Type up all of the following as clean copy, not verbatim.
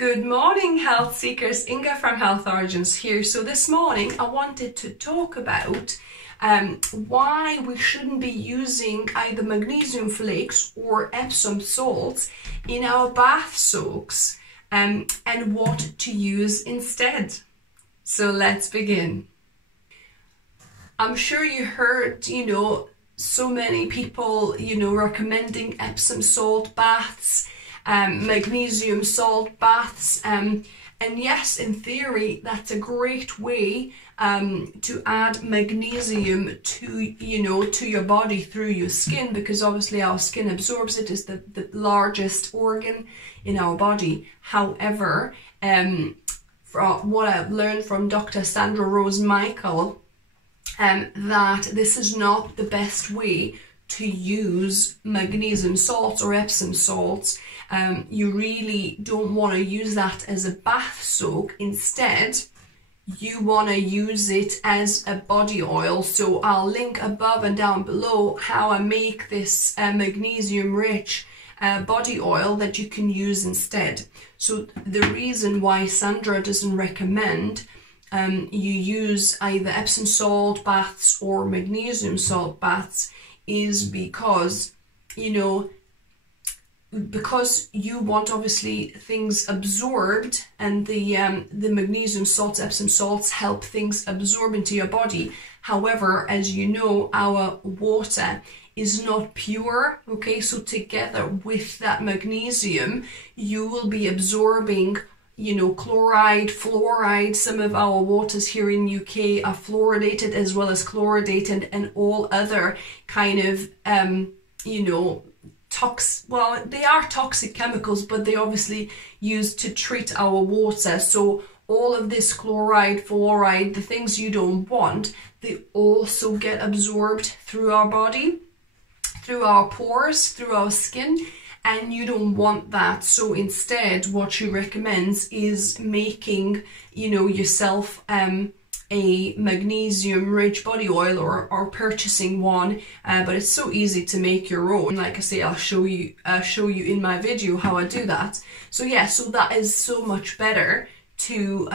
Good morning, health seekers. Inga from Health Origins here. So this morning I wanted to talk about why we shouldn't be using either magnesium flakes or Epsom salts in our bath soaks and what to use instead. So let's begin. I'm sure you heard, so many people, recommending Epsom salt baths, magnesium salt baths, and yes, in theory that's a great way to add magnesium to your body through your skin, because obviously our skin absorbs it. Is the largest organ in our body. However, from what I've learned from Dr Sandra Rose Michael, that this is not the best way to use magnesium salts or Epsom salts. You really don't want to use that as a bath soak. Instead, you want to use it as a body oil. So I'll link above and down below how I make this magnesium rich body oil that you can use instead. So the reason why Sandra doesn't recommend you use either Epsom salt baths or magnesium salt baths is because, because you want obviously things absorbed, and the magnesium salts, Epsom salts, help things absorb into your body. However, as you know, our water is not pure, okay? So together with that magnesium, you will be absorbing chloride, fluoride. Some of our waters here in UK are fluoridated as well as chloridated, and all other kind of, well, they are toxic chemicals, but they obviously used to treat our water. So all of this chloride, fluoride, the things you don't want, they also get absorbed through our body, through our pores, through our skin. And you don't want that. So instead, what she recommends is making, yourself a magnesium rich body oil, or purchasing one. But it's so easy to make your own. Like I say, I'll show you in my video how I do that. So yeah, so that is so much better to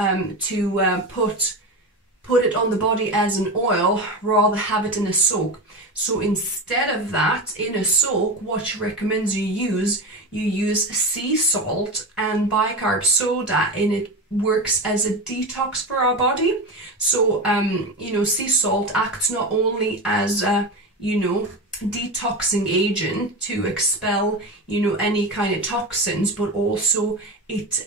put it on the body as an oil rather have it in a soak. So instead of that, in a soak, what she recommends you use sea salt and bicarb soda, and it works as a detox for our body. So, sea salt acts not only as a, detoxing agent to expel, any kind of toxins, but also it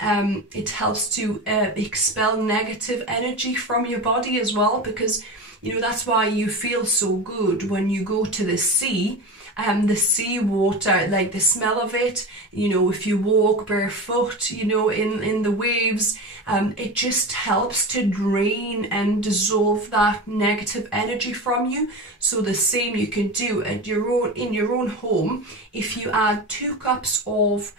helps to expel negative energy from your body as well, because that's why you feel so good when you go to the sea. The sea water, like the smell of it, if you walk barefoot, in the waves, it just helps to drain and dissolve that negative energy from you. So the same you can do in your own home. If you add 2 cups of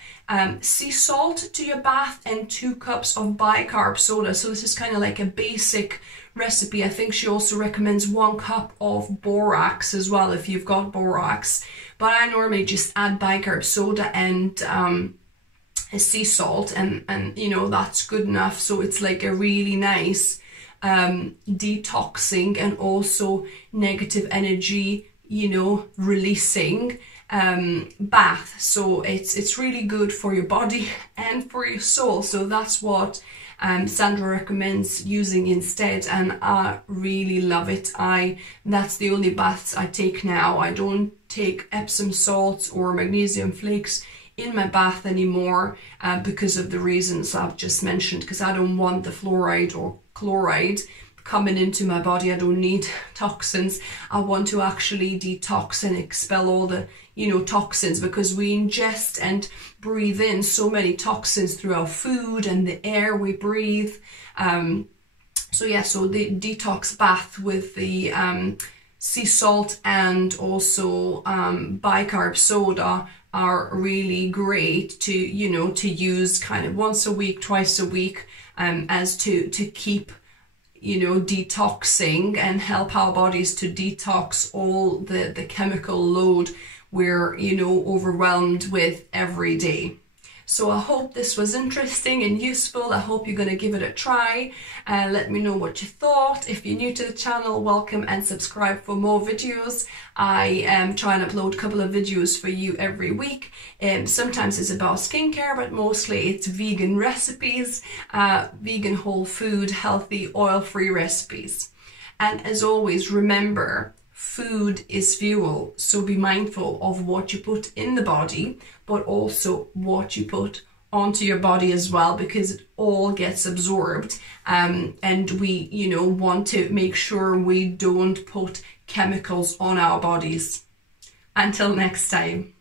sea salt to your bath and 2 cups of bicarb soda. So this is kind of like a basic recipe. I think she also recommends 1 cup of borax as well if you've got borax, but I normally just add bicarb soda and a sea salt, and that's good enough. So it's like a really nice detoxing and also negative energy releasing bath. So it's really good for your body and for your soul. So that's what Sandra recommends using instead, and I really love it. That's the only baths I take now. I don't take Epsom salts or magnesium flakes in my bath anymore because of the reasons I've just mentioned, because I don't want the fluoride or chloride coming into my body. I don't need toxins. I want to actually detox and expel all the toxins, because we ingest and breathe in so many toxins through our food and the air we breathe. So the detox bath with the sea salt and also bicarb soda are really great to use kind of once a week, twice a week, as to keep detoxing and help our bodies to detox all the chemical load we're overwhelmed with every day. So I hope this was interesting and useful. I hope you're going to give it a try. Let me know what you thought. If you're new to the channel, welcome and subscribe for more videos. I try and upload a couple of videos for you every week. Sometimes it's about skincare, but mostly it's vegan recipes, vegan whole food, healthy, oil-free recipes. And as always, remember, food is fuel, so be mindful of what you put in the body, but also what you put onto your body as well, because it all gets absorbed, and we, you know, want to make sure we don't put chemicals on our bodies. Until next time.